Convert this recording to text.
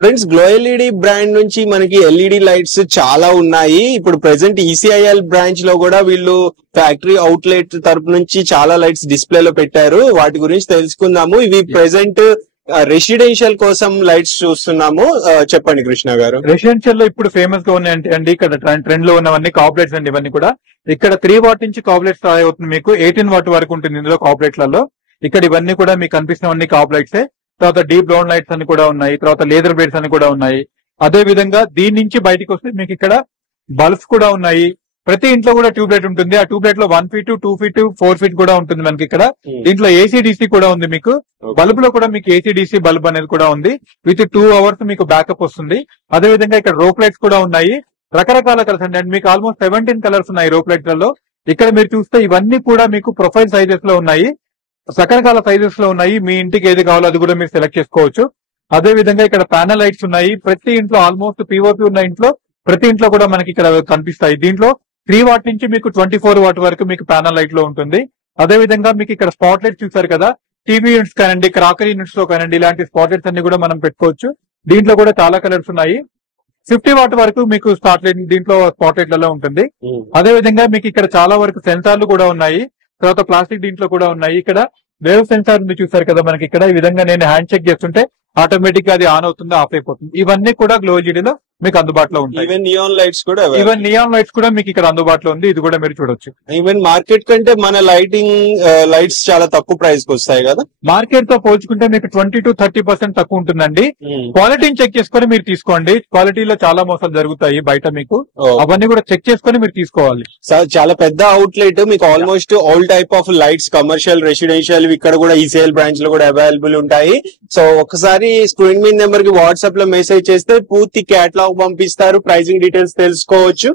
Friends, glow LED brand నుంచి మనకి LED lights చాలా ఉన్నాయి. ఇప్పుడు ప్రెసెంట్ ఈసీఐఎల్ బ్రాంచ్ లో కూడా వీళ్ళు ఫ్యాక్టరీ అవుట్లెట్ తరపు నుంచి చాలా లైట్స్ డిస్ప్లే లో పెట్టారు. వాటి గురించి తెలుసుకుందాము. ఇవి ప్రెసెంట్ రెసిడెన్షియల్ కోసం లైట్స్ చూస్తున్నాము. చెప్పండి కృష్ణ గారు. రెసిడెన్షియల్ లో ఇప్పుడు ఫేమస్ గా ఉన్నాయంటే అండి, ఇక్కడ ట్రెండ్ లో ఉన్నవన్నీ కాపరేట్స్ అండి. ఇవన్నీ కూడా ఇక్కడ 3 వాట్ నుంచి కాపరేట్ స్టార్ట్ అవుతుంది. మీకు 18 వాట్ వరకు ఉంటుంది ఇందులో కాపరేట్లలో. ఇక్కడ ఇవన్నీ కూడా మీకు కనిపిస్తున్నవన్నీ కాపరేట్సే. తర్వాత డీప్ బ్రౌన్ లైట్స్ అని కూడా ఉన్నాయి. తర్వాత లేజర్ బ్లేడ్స్ అని కూడా ఉన్నాయి. అదే విధంగా దీని నుంచి బయటకు వస్తే మీకు ఇక్కడ బల్బ్స్ కూడా ఉన్నాయి. ప్రతి ఇంట్లో కూడా ట్యూబ్ లైట్ ఉంటుంది. ఆ ట్యూబ్ లైట్ లో 1 ఫీట్ 2 ఫీట్ 4 ఫీట్ కూడా ఉంటుంది మనకి ఇక్కడ. దీంట్లో ఏసీడీసీ కూడా ఉంది. మీకు బల్బ్ లో కూడా మీకు ఏసీడీసీ బల్బ్ అనేది కూడా ఉంది. విత్ 2 అవర్స్ మీకు బ్యాకప్ వస్తుంది. అదే విధంగా ఇక్కడ రోప్ లైట్స్ కూడా ఉన్నాయి. రకరకాల కలర్స్ అండి. మీకు ఆల్మోస్ట్ 17 కలర్స్ ఉన్నాయి రోప్ లైట్స్ లలో. ఇక్కడ మీరు చూస్తే ఇవన్నీ కూడా మీకు ప్రొఫైల్ సైజెస్ లో ఉన్నాయి. రకరకాల సైజెస్ లో ఉన్నాయి. మీ ఇంటికి ఏది కావాలో అది కూడా మీరు సెలెక్ట్ చేసుకోవచ్చు. అదే విధంగా ఇక్కడ ప్యానల్ లైట్స్ ఉన్నాయి. ప్రతి ఇంట్లో ఆల్మోస్ట్ పీఓపీ ఉన్న ఇంట్లో ప్రతి ఇంట్లో కూడా మనకి ఇక్కడ కనిపిస్తాయి. దీంట్లో 3 వాట్ నుంచి మీకు 24 వాట్ వరకు మీకు ప్యానల్ లైట్ లో ఉంటుంది. అదే విధంగా మీకు ఇక్కడ స్పాట్ లైట్స్ చూసారు కదా, టీవీ యూనిట్స్ కానివ్వండి, క్రాకరీ యూనిట్స్ లో కానివ్వండి, ఇలాంటి స్పాట్ లైట్స్ అన్ని కూడా మనం పెట్టుకోవచ్చు. దీంట్లో కూడా చాలా కలర్స్ ఉన్నాయి. 50 వాట్ వరకు మీకు స్పాట్ లైట్ దీంట్లో స్పాట్ లైట్లలో ఉంటుంది. అదే విధంగా మీకు ఇక్కడ చాలా వరకు సెన్సార్లు కూడా ఉన్నాయి. తర్వాత ప్లాస్టిక్ దీంట్లో కూడా ఉన్నాయి. ఇక్కడ వేవ్ సెన్సార్ ఉంది చూసారు కదా మనకి ఇక్కడ. ఈ విధంగా నేను హ్యాండ్ చెక్ చేస్తుంటే ఆటోమేటిక్ గా అది ఆన్ అవుతుంది, ఆఫ్ అయిపోతుంది. ఇవన్నీ కూడా గ్లో ఎల్ఈడీలో మీకు అందుబాటులో ఉంటాయి. ఈవెన్ నియాన్ లైట్స్ కూడా మీకు ఇక్కడ అందుబాటులో ఉంది. ఇది కూడా మీరు చూడొచ్చు. ఈవెన్ మార్కెట్ కంటే మన లైటింగ్ లైట్స్ చాలా తక్కువ ప్రైస్ కి వస్తాయి కదా. మార్కెట్ తో పోల్చుకుంటే మీకు 20 to 30% తక్కువ ఉంటుందండి. క్వాలిటీని చెక్ చేసుకుని మీరు తీసుకోండి. క్వాలిటీలో చాలా మోసాలు జరుగుతాయి బయట. మీకు అవన్నీ కూడా చెక్ చేసుకుని మీరు తీసుకోవాలి. చాలా పెద్ద అవుట్లెట్. మీకు almost all type of lights, commercial, residential ఇక్కడ కూడా ఈసీఎల్ బ్రాంచ్ లో కూడా అవైలబుల్ ఉంటాయి. సో ఒకసారి స్క్రీన్ మీద నెంబర్ కి వాట్సాప్ లో మెసేజ్ చేస్తే పూర్తి కేటలాగ్ పంపిస్తారు. ప్రైసింగ్ డీటెయిల్స్ తెలుసుకోవచ్చు.